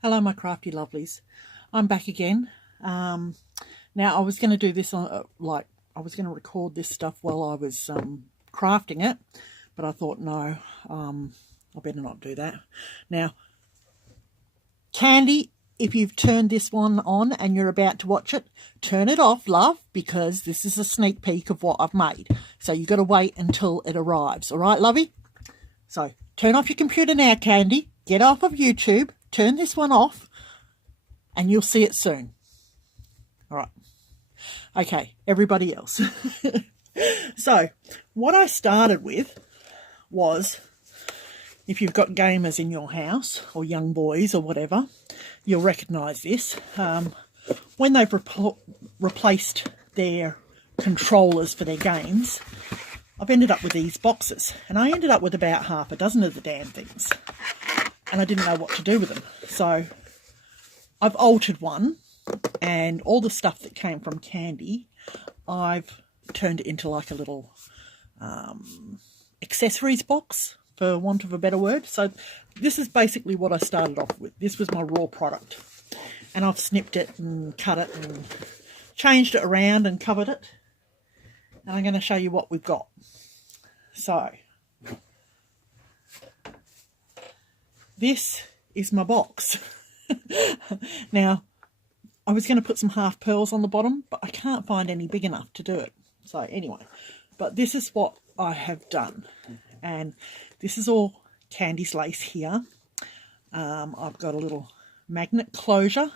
Hello, my crafty lovelies. I'm back again. Now, I was going to do this on, I was going to record this stuff while I was crafting it, but I thought, no, I better not do that. Now, Candy, if you've turned this one on and you're about to watch it, turn it off, love, because this is a sneak peek of what I've made. So you've got to wait until it arrives. All right, lovey? So turn off your computer now, Candy. Get off of YouTube. Turn this one off and you'll see it soon. All right. Okay, everybody else. So what I started with was, if you've got gamers in your house or young boys or whatever, you'll recognise this. When they've replaced their controllers for their games, I've ended up with these boxes, and I ended up with about half a dozen of the damn things, and I didn't know what to do with them. So I've altered one, and all the stuff that came from Candy, I've turned it into like a little accessories box, for want of a better word. So this is basically what I started off with. This was my raw product, and I've snipped it and cut it and changed it around and covered it, and I'm going to show you what we've got. So this is my box. Now, I was going to put some half pearls on the bottom, but I can't find any big enough to do it. So anyway, but this is what I have done, and this is all Candy's lace here. I've got a little magnet closure,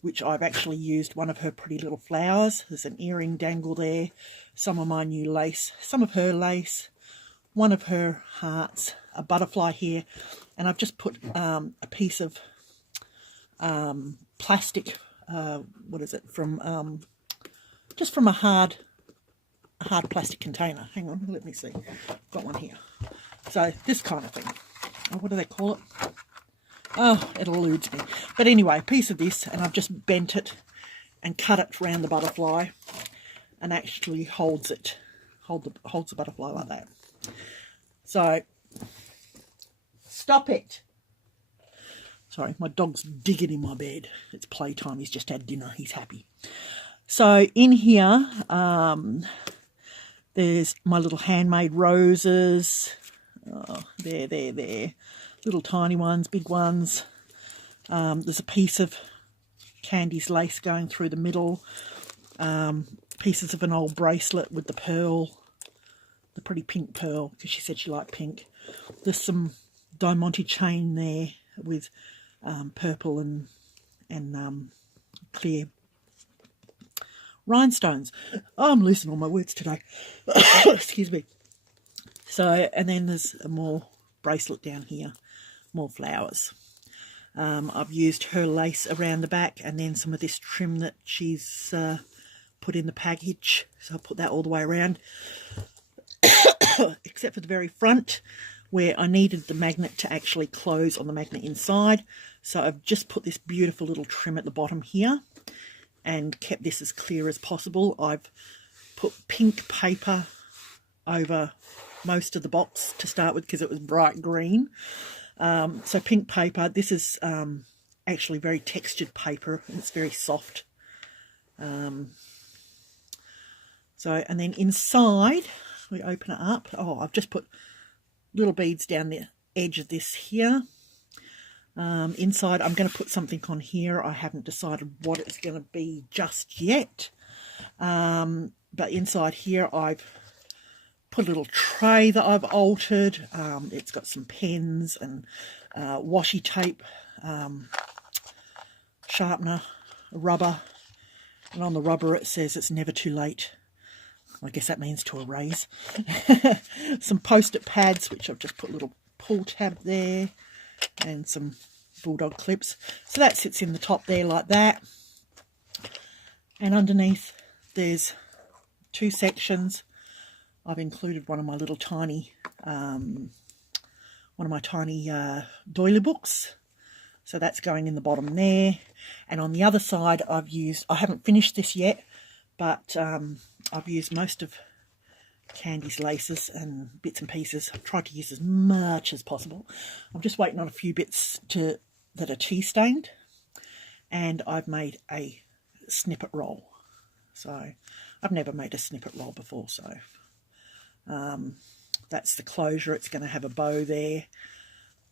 which I've actually used one of her pretty little flowers. There's an earring dangle there, some of my new lace, some of her lace, one of her hearts, a butterfly here, and I've just put a piece of plastic, what is it, from just from a hard plastic container. Hang on, let me see. Got one here. So this kind of thing. Oh, what do they call it? Oh, it eludes me. But anyway, a piece of this, and I've just bent it and cut it around the butterfly, and actually holds the butterfly like that. So, stop it. Sorry, my dog's digging in my bed. It's playtime. He's just had dinner. He's happy. So in here, there's my little handmade roses. Oh, there. Little tiny ones, big ones. There's a piece of Candy's lace going through the middle. Pieces of an old bracelet with the pearl, the pretty pink pearl, because she said she liked pink. There's some diamante chain there with purple and clear rhinestones. Oh, I'm losing all my words today. Excuse me. So, and then there's a more bracelet down here, more flowers. I've used her lace around the back, and then some of this trim that she's put in the package. So I'll put that all the way around, except for the very front, where I needed the magnet to actually close on the magnet inside. So I've just put this beautiful little trim at the bottom here and kept this as clear as possible. I've put pink paper over most of the box to start with because it was bright green. So pink paper. This is actually very textured paper, and it's very soft. So, and then inside, we open it up. Oh, I've just put little beads down the edge of this here. Inside, I'm going to put something on here. I haven't decided what it's going to be just yet. But inside here, I've put a little tray that I've altered. It's got some pens and washi tape, sharpener, rubber. And on the rubber, it says it's never too late. I guess that means to erase. Some post-it pads, which I've just put a little pull tab there, and some bulldog clips. So that sits in the top there like that. And underneath, there's two sections. I've included one of my little tiny, doily books. So that's going in the bottom there. And on the other side, I haven't finished this yet, but I've used most of Candy's laces and bits and pieces. I've tried to use as much as possible. I'm just waiting on a few bits to that are tea stained, and I've made a snippet roll. So I've never made a snippet roll before, so that's the closure. It's going to have a bow there.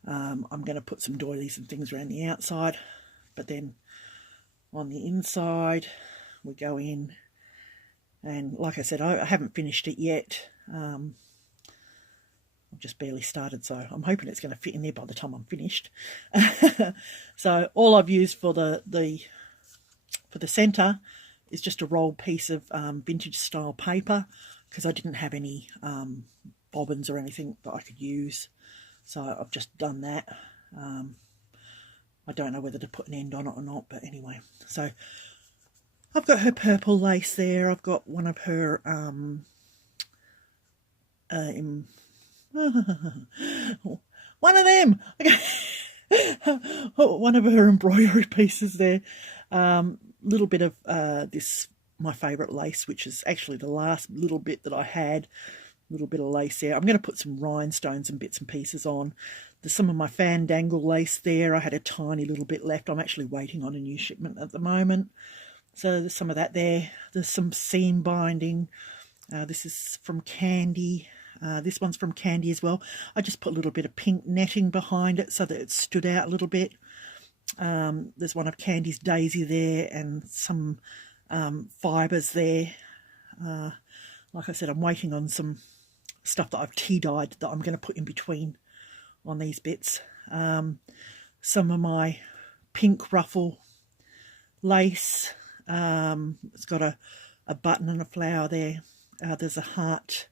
I'm going to put some doilies and things around the outside, but then on the inside we go in, and like I said, I haven't finished it yet. I've just barely started, so I'm hoping it's going to fit in there by the time I'm finished. So all I've used for the centre is just a rolled piece of vintage style paper, because I didn't have any bobbins or anything that I could use, so I've just done that. I don't know whether to put an end on it or not, but anyway. So I've got her purple lace there. I've got one of her one of them. One of her embroidery pieces there. Little bit of this, my favourite lace, which is actually the last little bit that I had. Little bit of lace there. I'm going to put some rhinestones and bits and pieces on. There's some of my Fandangle lace there. I had a tiny little bit left. I'm actually waiting on a new shipment at the moment. So there's some of that there. There's some seam binding. This is from Candy. This one's from Candy as well. I just put a little bit of pink netting behind it so that it stood out a little bit. There's one of Candy's Daisy there, and some fibres there. Like I said, I'm waiting on some stuff that I've tea dyed that I'm going to put in between on these bits. Some of my pink ruffle lace. It's got a button and a flower there. There's a heart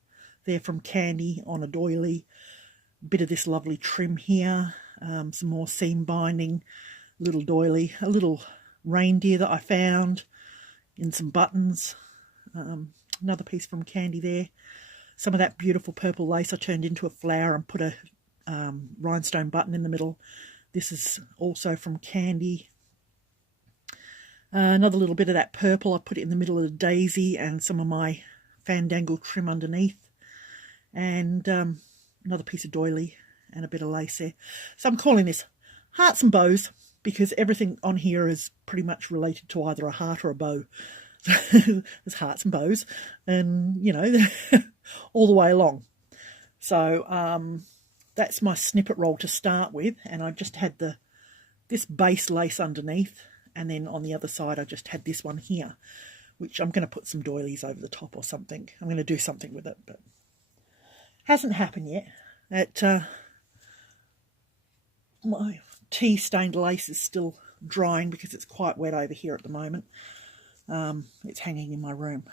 there from Candy on a doily. A bit of this lovely trim here. Some more seam binding, little doily, a little reindeer that I found in some buttons. Another piece from Candy there. Some of that beautiful purple lace I turned into a flower and put a rhinestone button in the middle. This is also from Candy. Another little bit of that purple, I put it in the middle of the daisy and some of my Fandangle trim underneath. And another piece of doily and a bit of lace there. So I'm calling this Hearts and Bows, because everything on here is pretty much related to either a heart or a bow. There's hearts and bows, and you know, all the way along. So that's my snippet roll to start with, and I just had this base lace underneath, and then on the other side I just had this one here, which I'm going to put some doilies over the top or something. I'm going to do something with it, but hasn't happened yet. My tea stained lace is still drying because it's quite wet over here at the moment. It's hanging in my room,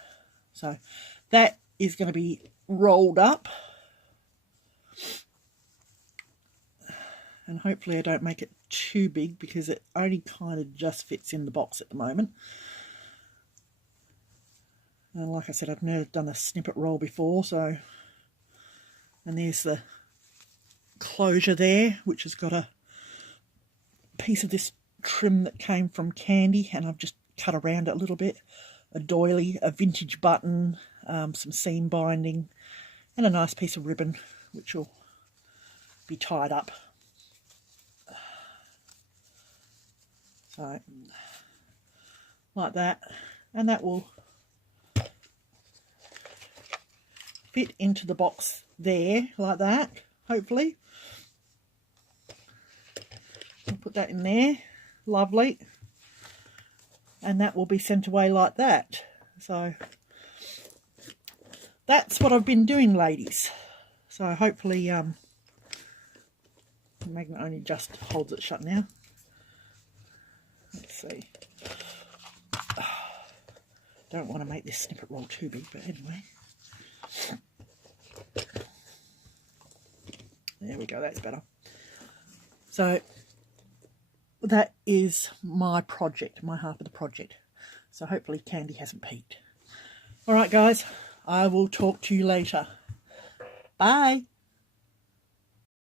so that is going to be rolled up, and hopefully I don't make it too big, because it only kind of just fits in the box at the moment. And like I said, I've never done a snippet roll before, so, and there's the closure there, which has got a piece of this trim that came from Candy, and I've just cut around it a little bit. A doily, a vintage button, some seam binding, and a nice piece of ribbon which will be tied up. So like that, and that will fit into the box there like that, hopefully. I'll put that in there, lovely, and that will be sent away like that. So that's what I've been doing, ladies. So hopefully the magnet only just holds it shut now. Let's see. Don't want to make this snippet roll too big, but anyway. There we go, that's better. So that is my project, my half of the project. So hopefully Candy hasn't peaked. All right, guys, I will talk to you later. Bye.